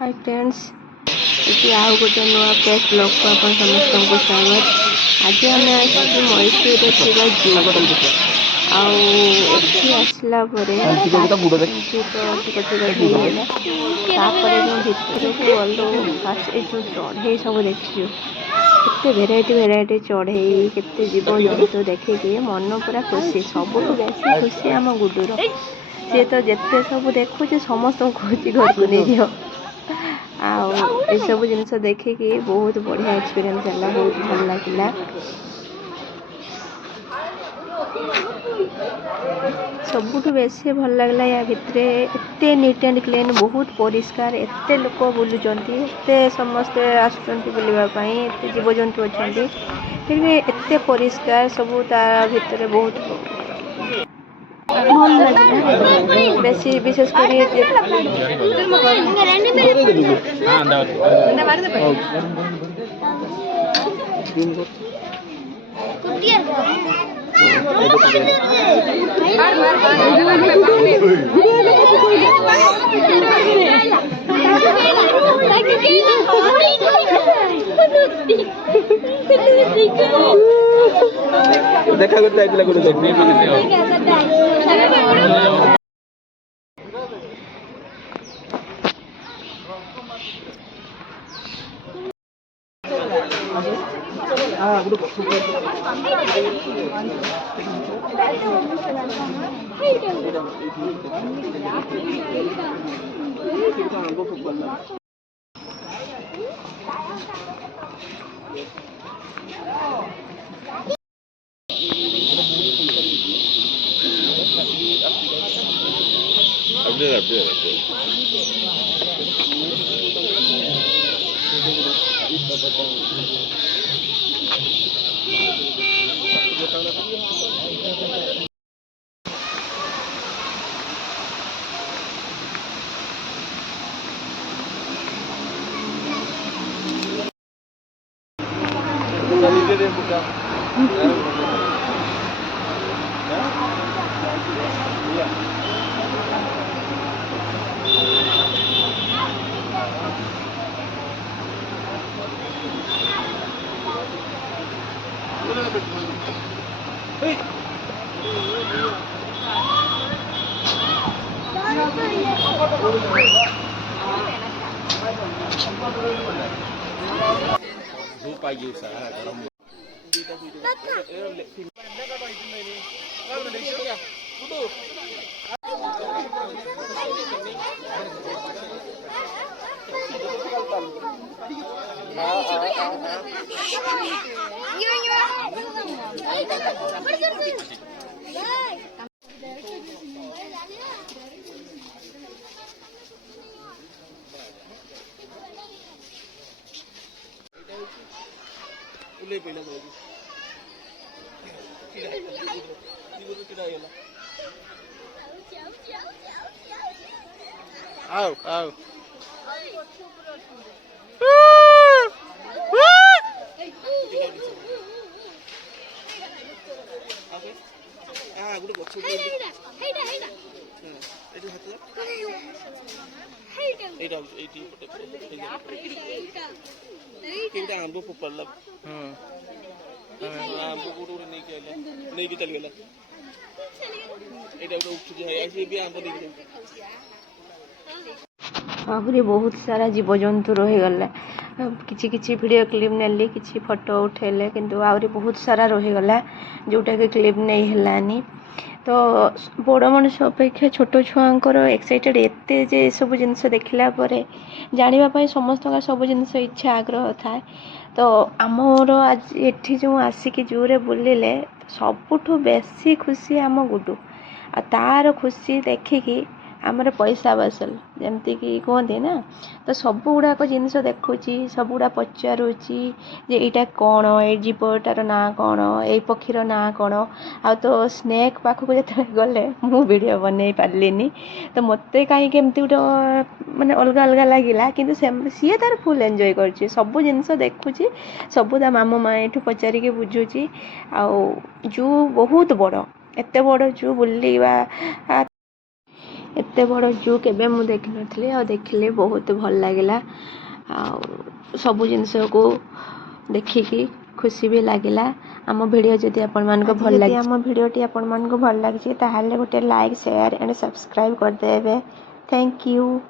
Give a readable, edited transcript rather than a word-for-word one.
Hi friends, ये आउ गोटे नुआ फ्रेश ब्लॉग को आप समस्त को स्वागत। आज आम आसी मैसूर जू आसी आसला भितर को गलु फास्ट जो चढ़ई सब देखियो केते भेराइटी चढ़ई केते जीव जंतु देखिकी मन पूरा खुशी। सबुठ बेसी खुशी आम गुडुर सी तो जिते सब देखुचे समस्त खोजी घर को नहीं दियो आउ सब जिनस देखिकी बहुत बढ़िया एक्सपीरियंस है, बहुत भल लगे। सबुठ बेसी भल लगला या भितर एत नीट एंड क्लीन, बहुत परिष्कार, एत लोक बुलूचंती, एत समस्ते आसुचंती बुलवाई, एत जीवजंतु अच्छा फिर भी एत परिष्कार सब तार भितर बहुत भल लगे। बेसी विशेषकर देखा करते आइला कोन देखनी आओ आओ आंब फोपड़ला आंब गोटे नहीं चल गला आहरी बहुत सारा जीवजंतु रहीगला। किछि किछि वीडियो क्लिप नेली, किछि फोटो उठेले, किंतु आहरी बहुत सारा रहीगला जोटा कि क्लिप नहीं हेलानी। तो बड़ मनुष्य अपेक्षा छोट छुआंकर एक्साइटेड एते जे सब जिनस देखला परे जानिबा पय समस्त का सब जिनस इच्छा आग्रह थाए। तो आमर आज एठी जो आसिक जूरे बुलिले सबुठु बेसी खुशी आम गुडू आ तार खुशी देखिकी आमर पैसा वसूल जमती कि कहते ना। तो सब गुड़ाक जिनस देखुची, सब गुड़ा पचारुची जे एटा कौन, ए जीवटार ना कौन, ए पक्षीर ना कौन। आ तो स्नेक पाखक जो गले मु वीडियो बन पार्लिनी। तो मत कहीं गोटे माने अलग अलग लगिला, किंतु सी तार फुल एंजॉय कर सब जिनस देखुची, सब ता मामू माँ पचारिकी बुझुची। आउ जू बहुत बड़, एत बड़ जू बुलवा एते बड़ जू केबे मु देखि नथली आ देखिले बहुत भल लागिला आ सब जिनस को देखिकी खुशी भी लागिला। आम वीडियो जदि आपण मानको भल लागी आम वीडियोटी आपण मानको भल लागी ताहाले गोटे लाइक शेयर एंड सब्सक्राइब कर देबे। Thank you.